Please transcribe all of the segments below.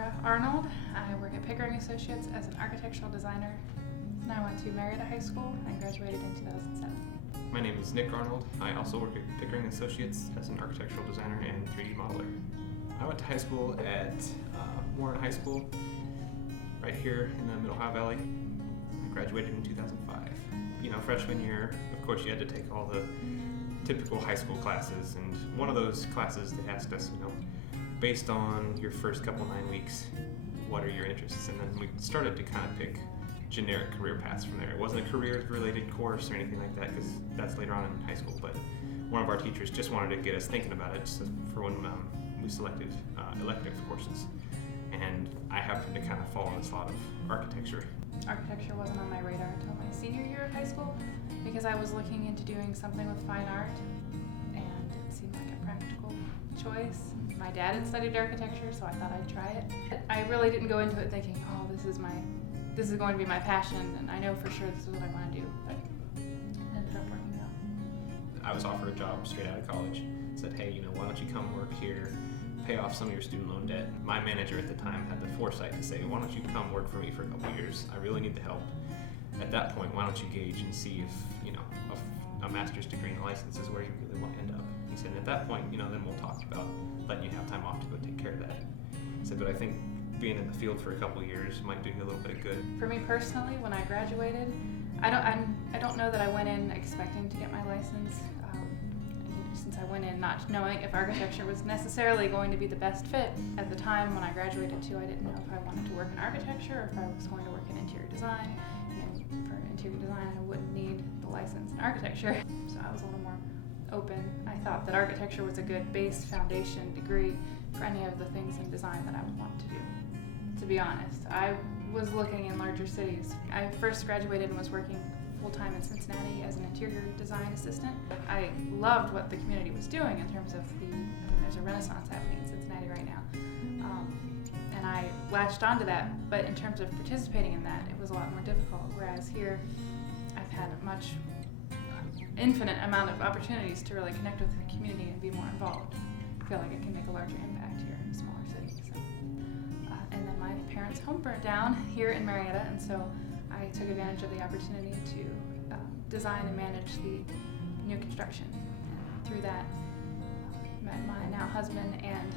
Sarah Arnold. I work at Pickering Associates as an architectural designer. And I went to Marietta High School and graduated in 2007. My name is Nick Arnold. I also work at Pickering Associates as an architectural designer and 3D modeler. I went to high school at Warren High School, right here in the Mid-Ohio Valley. I graduated in 2005. Freshman year, of course, you had to take all the typical high school classes, and one of those classes they asked us, based on your first couple 9 weeks, what are your interests? And then we started to kind of pick generic career paths from there. It wasn't a career-related course or anything like that, because that's later on in high school, but one of our teachers just wanted to get us thinking about it for when we selected elective courses. And I happened to kind of fall in the slot of architecture. Architecture wasn't on my radar until my senior year of high school because I was looking into doing something with fine art, and it seemed like a practical choice. My dad had studied architecture, so I thought I'd try it. I really didn't go into it thinking, oh, this is going to be my passion, and I know for sure this is what I want to do, but it ended up working out. I was offered a job straight out of college. Said, hey, why don't you come work here, pay off some of your student loan debt. My manager at the time had the foresight to say, why don't you come work for me for a couple years? I really need the help. At that point, why don't you gauge and see if, a master's degree and a license is where you really want to end up. He said, at that point, then we'll talk about letting you have time off to go take care of that. He said, but I think being in the field for a couple of years might do you a little bit of good. For me personally, when I graduated, I don't know that I went in expecting to get my license. Since I went in not knowing if architecture was necessarily going to be the best fit. At the time when I graduated too, I didn't know if I wanted to work in architecture or if I was going to work in interior design. For interior design, I wouldn't need the license in architecture. So I was a little more open. I thought that architecture was a good base foundation degree for any of the things in design that I would want to do. To be honest, I was looking in larger cities. I first graduated and was working full-time in Cincinnati as an interior design assistant. I loved what the community was doing in terms of there's a renaissance happening in Cincinnati right now. And I latched onto that, but in terms of participating in that, it was a lot more difficult, whereas here I've had infinite amount of opportunities to really connect with the community and be more involved. I feel like I can make a larger impact here in a smaller city. So. And then my parents' home burnt down here in Marietta, and so I took advantage of the opportunity to design and manage the new construction. And through that, met my now husband and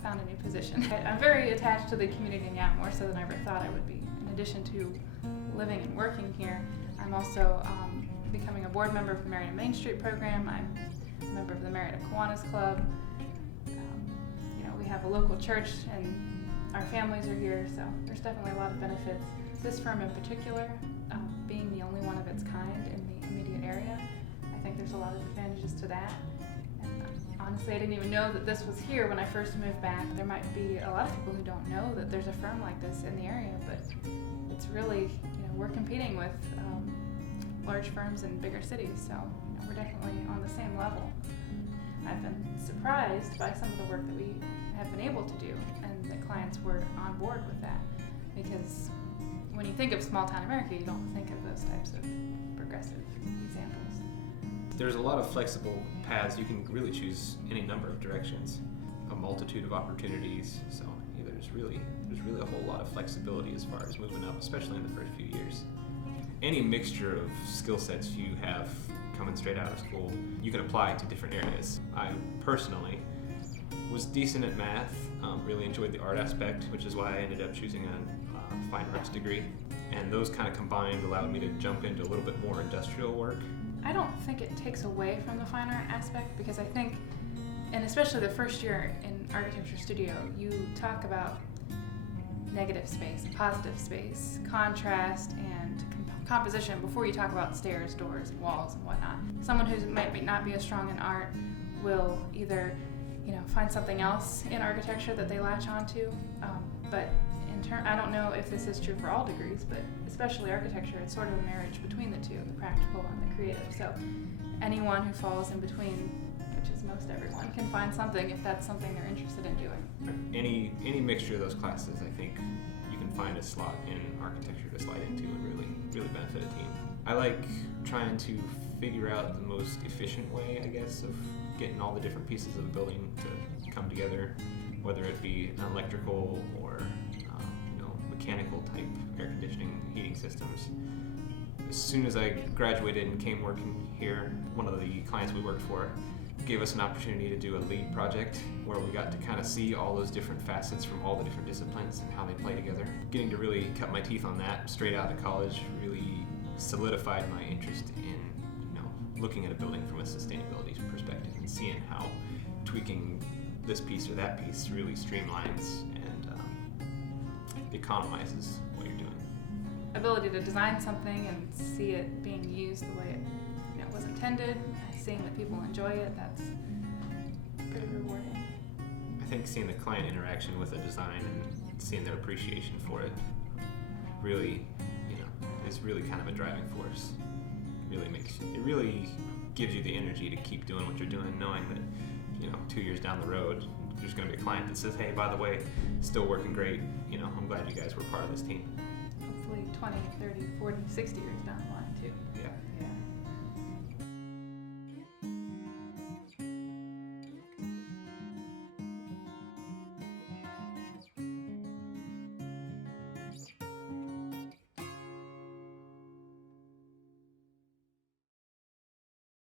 found a new position. I'm very attached to the community now, more so than I ever thought I would be. In addition to living and working here, I'm also becoming a board member of the Marietta Main Street program. I'm a member of the Marietta Kiwanis Club. We have a local church and our families are here, so there's definitely a lot of benefits. This firm in particular, being the only one of its kind in the immediate area, I think there's a lot of advantages to that. And honestly, I didn't even know that this was here when I first moved back. There might be a lot of people who don't know that there's a firm like this in the area, but it's really, we're competing with large firms in bigger cities, so we're definitely on the same level. I've been surprised by some of the work that we have been able to do, and the clients were on board with that, because when you think of small-town America, you don't think of those types of progressive examples. There's a lot of flexible paths. You can really choose any number of directions, a multitude of opportunities. So there's really a whole lot of flexibility as far as moving up, especially in the first few years. Any mixture of skill sets you have coming straight out of school, you can apply to different areas. I personally was decent at math, really enjoyed the art aspect, which is why I ended up choosing a fine arts degree, and those kind of combined allowed me to jump into a little bit more industrial work. I don't think it takes away from the fine art aspect, because I think, and especially the first year in architecture studio, you talk about negative space, positive space, contrast, and composition before you talk about stairs, doors, and walls, and whatnot. Someone who might not be as strong in art will either find something else in architecture that they latch onto, but I don't know if this is true for all degrees, but especially architecture, it's sort of a marriage between the two, the practical and the creative. So anyone who falls in between, which is most everyone, can find something if that's something they're interested in doing. Any mixture of those classes, I think you can find a slot in architecture to slide into and really benefit a team. I like trying to figure out the most efficient way, I guess, of getting all the different pieces of a building to come together, whether it be an electrical or mechanical type air conditioning, heating systems. As soon as I graduated and came working here, one of the clients we worked for gave us an opportunity to do a lead project where we got to kind of see all those different facets from all the different disciplines and how they play together. Getting to really cut my teeth on that straight out of college really solidified my interest in looking at a building from a sustainability perspective and seeing how tweaking this piece or that piece really streamlines and economizes what you're doing. Ability to design something and see it being used the way it was intended, seeing that people enjoy it, that's pretty rewarding. I think seeing the client interaction with a design and seeing their appreciation for it really, is really kind of a driving force. It really gives you the energy to keep doing what you're doing, knowing that 2 years down the road there's going to be a client that says, hey, by the way, still working great, I'm glad you guys were part of this team. Hopefully 20, 30, 40, 60 years down the line too. Yeah.